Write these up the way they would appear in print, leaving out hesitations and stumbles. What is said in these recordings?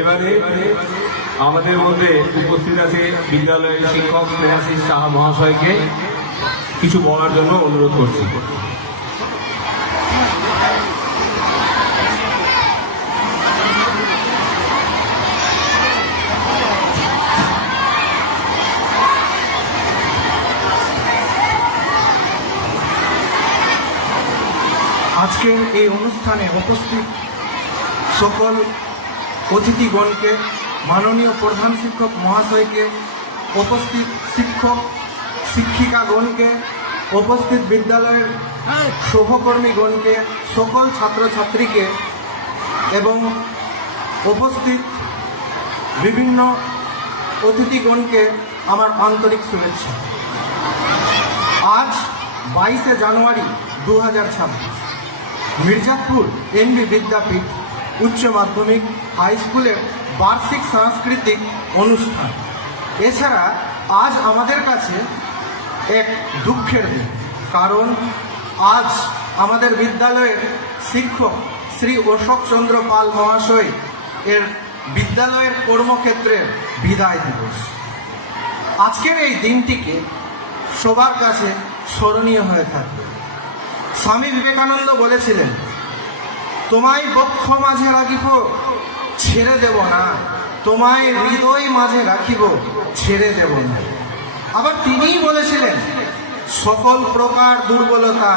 এবারে আমাদের মধ্যে উপস্থিত আছে বিদ্যালয়ের শিক্ষক স্নেহাশিস সাহা মহাশয়কে কিছু বলার জন্য অনুরোধ করছি। আজকের এই অনুষ্ঠানে উপস্থিত সকল অতিথিগণকে, মাননীয় প্রধান শিক্ষক মহাশয়কে, উপস্থিত শিক্ষক শিক্ষিকাগণকে, উপস্থিত বিদ্যালয়ের সহকর্মীগণকে, সকল ছাত্রছাত্রীকে এবং উপস্থিত বিভিন্ন অতিথিগণকে আমার আন্তরিক শুভেচ্ছা। আজ 22শে জানুয়ারি 2026 মির্জাপুর এনবি বিদ্যাপীঠ উচ্চ মাধ্যমিক হাই স্কুলের বার্ষিক সাংস্কৃতিক অনুষ্ঠান। এছাড়া আজ আমাদের কাছে এক দুঃখের দিন, কারণ আজ আমাদের বিদ্যালয়ের শিক্ষক শ্রী অশোক চন্দ্র পাল মহাশয় এর বিদ্যালয়ের কর্মক্ষেত্রের বিদায় দিবস। আজকের এই দিনটিকে সবার কাছে স্মরণীয় হয়ে থাকবে। স্বামী বিবেকানন্দ বলেছিলেন, তোমায় বক্ষ মাঝে রাখিব ছেড়ে দেব না, তোমায় হৃদয় মাঝে রাখিব ছেড়ে দেব না। আবার তিনিই বলেছিলেন, সকল প্রকার দুর্বলতা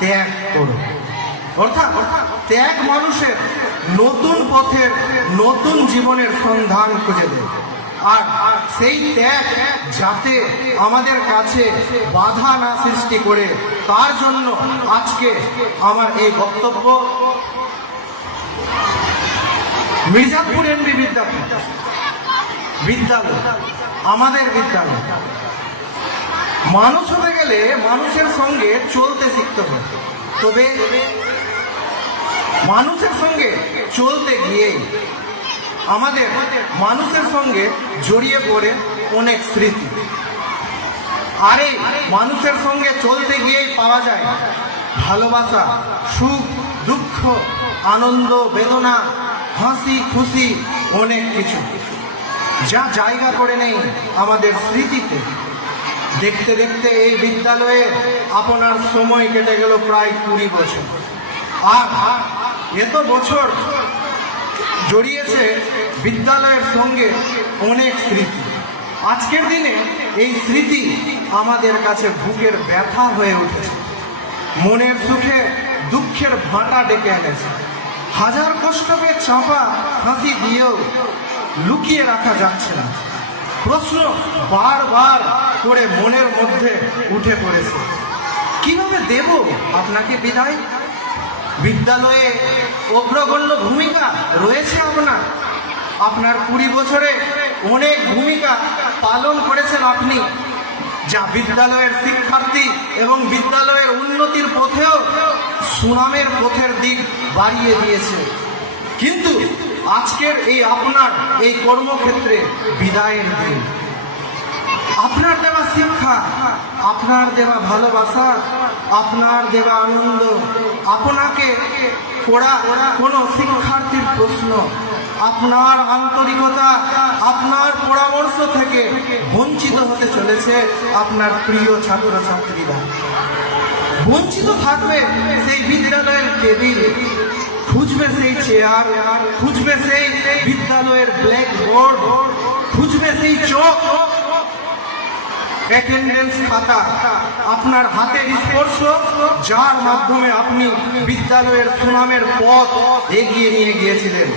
ত্যাগ করো। অর্থাৎ ত্যাগ মানুষের নতুন পথের, নতুন জীবনের সন্ধান খুঁজে দেয়। আর সেই ত্যাগ যাতে আমাদের কাছে বাধা না সৃষ্টি করে, তার জন্য আজকে আমার এই বক্তব্য। মির্জাপুর এনবি বিদ্যাপীঠ বিদ্যালয় আমাদের বিদ্যালয়। মানুষ হতে গেলে মানুষের সঙ্গে চলতে শিখতে হয়, তবে মানুষের সঙ্গে চলতে গিয়ে আমাদের মানুষের সঙ্গে জড়িয়ে পড়ে অনেক স্মৃতি। আর এই মানুষের সঙ্গে চলতে গিয়েই পাওয়া যায় ভালোবাসা, সুখ, দুঃখ, আনন্দ, বেদনা, হাসি, খুশি, অনেক কিছু যা জায়গা করে নেই আমাদের স্মৃতিতে। দেখতে দেখতে এই বিদ্যালয়ে আপনার সময় কেটে গেল প্রায় 20 বছর। আর এত বছর জড়িয়েছে বিদ্যালয়ের সঙ্গে অনেক স্মৃতি। আজকের দিনে এই স্মৃতি আমাদের কাছে বুকের ব্যথা হয়ে উঠেছে, মনের সুখে দুঃখের ভাঁটা ডেকে এনেছে। হাজার কষ্টকে চাপা হাসি দিয়েও লুকিয়ে রাখা যাচ্ছে না। প্রশ্ন বারবার করে মনের মধ্যে উঠে পড়েছে, কিভাবে দেব আপনাকে বিদায়? বিদ্যালয়ে অগ্রগণ্য ভূমিকা রয়েছে আপনার 20 বছরে অনেক ভূমিকা পালন করেছেন আপনি, যা বিদ্যালয়ের শিক্ষার্থী এবং বিদ্যালয়ের উন্নতির পথেও সুনামের পথের দিক বাড়িয়ে দিয়েছে। কিন্তু আজকের এই আপনার এই কর্মক্ষেত্রে বিদায়ের দিন। আপনার দেওয়া শিক্ষা, আপনার দেওয়া ভালোবাসা, আপনার দেওয়া আনন্দ, আপনাকে পড়া কোনো শিক্ষার্থীর প্রশ্ন, আপনার আন্তরিকতা, আপনার পরামর্শ থেকে বঞ্চিত হতে চলেছে আপনার প্রিয় ছাত্রছাত্রীরা। বঞ্চিত থাকবে সেই বিদ্যালয়ের টেবিল, খুঁজবে সেই চেয়ার, খুঁজবে সেই বিদ্যালয়ের ব্ল্যাকবোর্ড, খুঁজবে সেই চক, অ্যাটেন্ডেন্স খাতা, আপনার হাতের স্পর্শ, যার মাধ্যমে আপনি বিদ্যালয়ের সুনামের পথ এগিয়ে নিয়ে গিয়েছিলেন।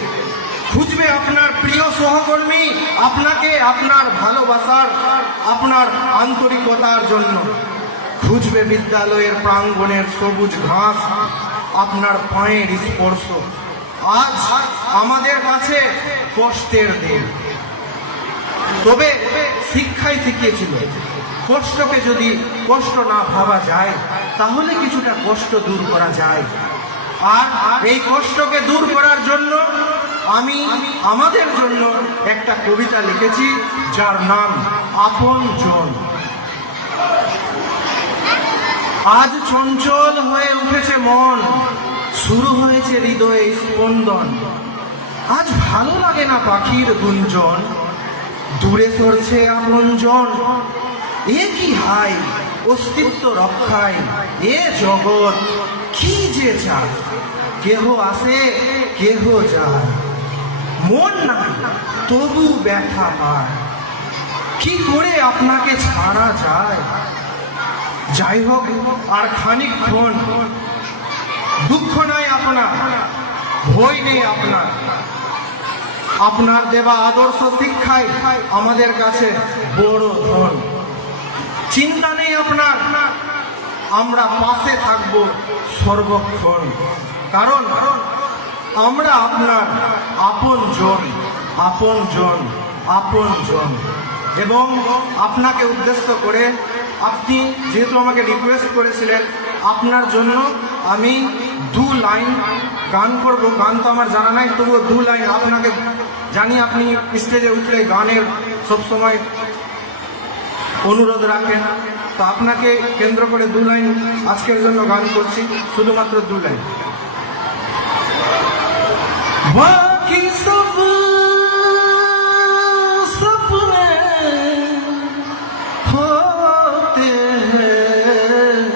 খুঁজবে আপনার প্রিয় সহকর্মী, আপনাকে আপনার ভালোবাসার, আপনার আন্তরিকতার জন্য। খুঁজবে বিদ্যালয়ের প্রাঙ্গণের সবুজ ঘাস, আপনার পায়ের স্পর্শ। আজ আমাদের কাছে কষ্টের দিন, তবে শিক্ষাই শিখিয়েছিল কষ্টকে যদি কষ্ট না ভাবা যায়, তাহলে কিছুটা কষ্ট দূর করা যায়। আর এই কষ্টকে দূর করার জন্য আমি আমাদের জন্য একটা কবিতা লিখেছি, যার নাম আপনজন। আজ চঞ্চল হয়ে উঠেছে মন, শুরু হয়েছে হৃদয়ে স্পন্দন। আজ ভালো লাগে না পাখির গুঞ্জন, দূরে সরছে আপনজন। এ কি হাই অস্তিত্ব রক্ষায় এ জগৎ কি যে চায়, কেহ আসে কেহ যায়, মন নাই তবু ব্যথা পায়। কি করে আপনাকে ছাড়া যায়? যাই হোক আর খানিকক্ষণ, দুঃখ নাই আপনার, ভয় নেই আপনার। আপনার দেওয়া আদর্শ শিক্ষাই আমাদের কাছে বড় ধন। চিন্তা নেই আপনার, আমরা পাশে থাকবো সর্বক্ষণ। কারণ আমরা আপনার আপনজন, আপনজন, আপনজন। এবং আপনাকে উদ্দেশ্য করে, আপনি যেহেতু আমাকে রিকোয়েস্ট করেছিলেন, আপনার জন্য আমি 2 লাইন গান করব। গান তো আমার জানা নাই, তবুও 2 লাইন আপনাকে জানি আপনি স্টেজে উঠলে গানের সবসময় অনুরোধ রাখেন। তো আপনাকে কেন্দ্র করে 2 লাইন আজকের জন্য গান করছি, শুধুমাত্র 2 লাইন। বাকি সব সপনে होते हैं,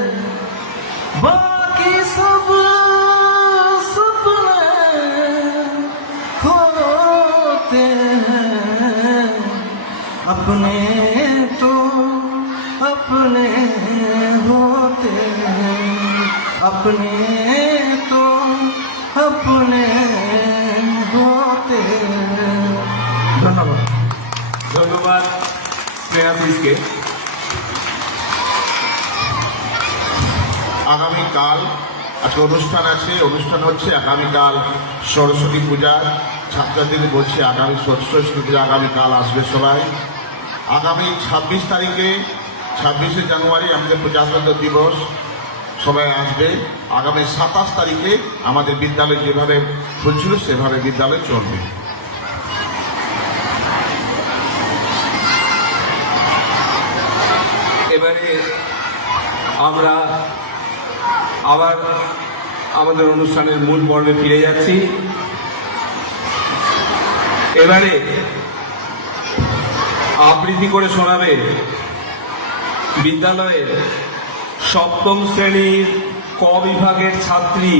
बाकी सब सपने होते हैं, अपने तो अपने होते हैं, अपने तो अपने होते हैं। धन्यवाद। ধন্যবাদ স্নেহাশিসকে। আগামীকাল একটা অনুষ্ঠান আছে, অনুষ্ঠান হচ্ছে আগামীকাল সরস্বতী পূজা। ছাত্রছাত্রীদের বলছি আগামী সরস্বতী পূজা আগামীকাল আসবে সবাই। আগামী 26 তারিখে, 26শে জানুয়ারি আমাদের প্রজাতন্ত্র দিবস, সবাই আসবে। আগামী 27 তারিখে আমাদের বিদ্যালয় যেভাবে খুলছিল সেভাবে বিদ্যালয় চলবে। এবারে আমরা আবার আমাদের অনুষ্ঠানের মূল পর্বে ফিরে যাচ্ছি। এবারে আবৃত্তি করে শোনাবে বিদ্যালয়ের 7ম শ্রেণীর ক বিভাগের ছাত্রী